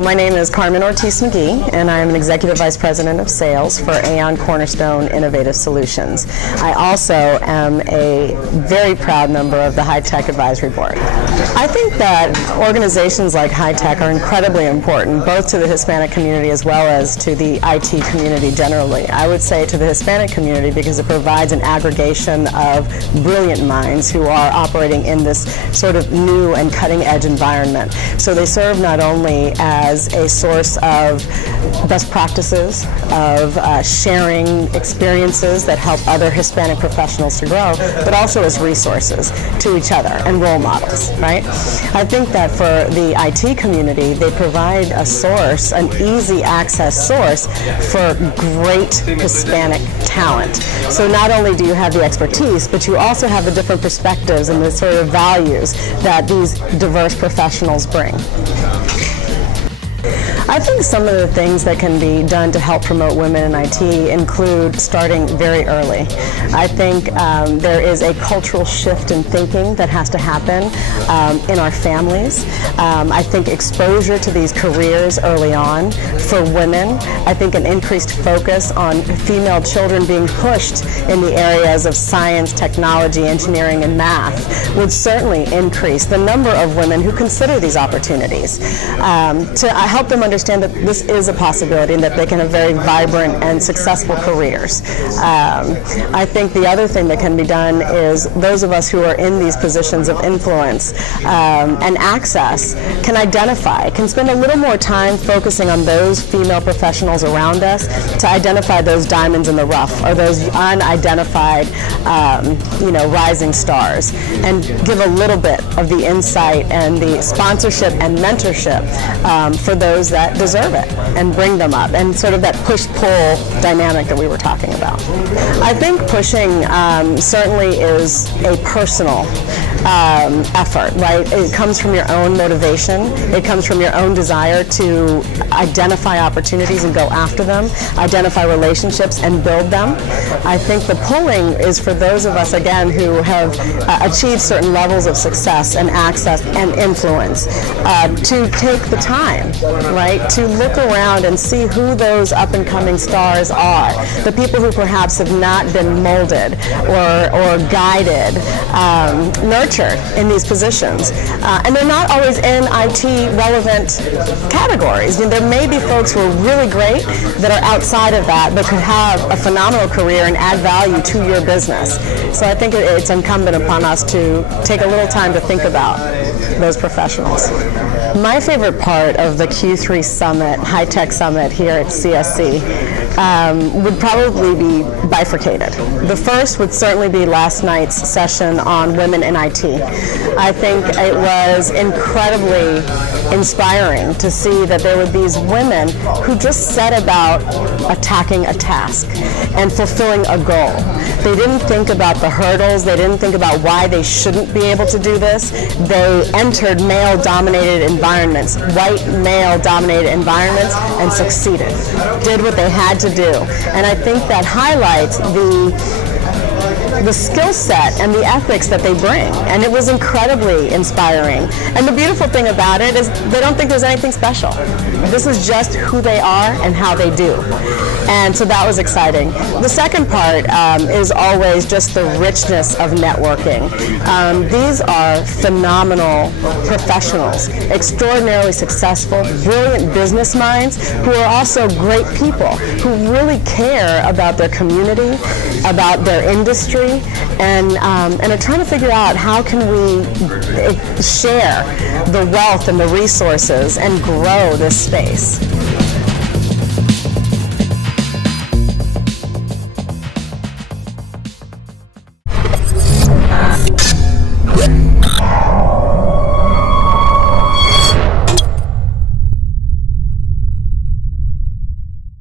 My name is Carmen Ortiz McGhee, and I am an Executive Vice President of Sales for Aon Cornerstone Innovative Solutions. I also am a very proud member of the HITEC Advisory Board. I think that organizations like HITEC are incredibly important, both to the Hispanic community as well as to the IT community generally. I would say to the Hispanic community because it provides an aggregation of brilliant minds who are operating in this sort of new and cutting-edge environment. So they serve not only as a source of best practices, of sharing experiences that help other Hispanic professionals to grow, but also as resources to each other and role models, right? I think that for the IT community, they provide a source, an easy access source for great Hispanic talent. So not only do you have the expertise, but you also have the different perspectives and the sort of values that these diverse professionals bring. I think some of the things that can be done to help promote women in IT include starting very early. I think there is a cultural shift in thinking that has to happen in our families. I think exposure to these careers early on for women, I think an increased focus on female children being pushed in the areas of science, technology, engineering, and math would certainly increase the number of women who consider these opportunities. To help them understand that this is a possibility and that they can have very vibrant and successful careers. I think the other thing that can be done is those of us who are in these positions of influence and access can identify, can spend a little more time focusing on those female professionals around us to identify those diamonds in the rough or those unidentified rising stars, and give a little bit of the insight and the sponsorship and mentorship for those that deserve it and bring them up, and sort of that push-pull dynamic that we were talking about. I think pushing certainly is a personal effort, right? It comes from your own motivation. It comes from your own desire to identify opportunities and go after them, identify relationships and build them. I think the pulling is for those of us, again, who have achieved certain levels of success and access and influence, to take the time, right, to look around and see who those up-and-coming stars are, the people who perhaps have not been molded or guided, nurtured in these positions. And they're not always in IT relevant categories. I mean, there may be folks who are really great that are outside of that but could have a phenomenal career and add value to your business. So I think it's incumbent upon us to take a little time to think about those professionals. My favorite part of the Q3 Summit, HITEC Summit here at CSC, would probably be bifurcated. The first would certainly be last night's session on women in IT. I think it was incredibly inspiring to see that there were these women who just set about attacking a task and fulfilling a goal. They didn't think about the hurdles. They didn't think about why they shouldn't be able to do this. They entered male-dominated environments, white male-dominated environments, and succeeded. Did what they had to do. And I think that highlights the skill set and the ethics that they bring, and it was incredibly inspiring. And the beautiful thing about it is they don't think there's anything special. This is just who they are and how they do. And so that was exciting. The second part is always just the richness of networking. These are phenomenal professionals, extraordinarily successful, brilliant business minds who are also great people who really care about their community, about their industry, and are trying to figure out how can we share the wealth and the resources and grow this space.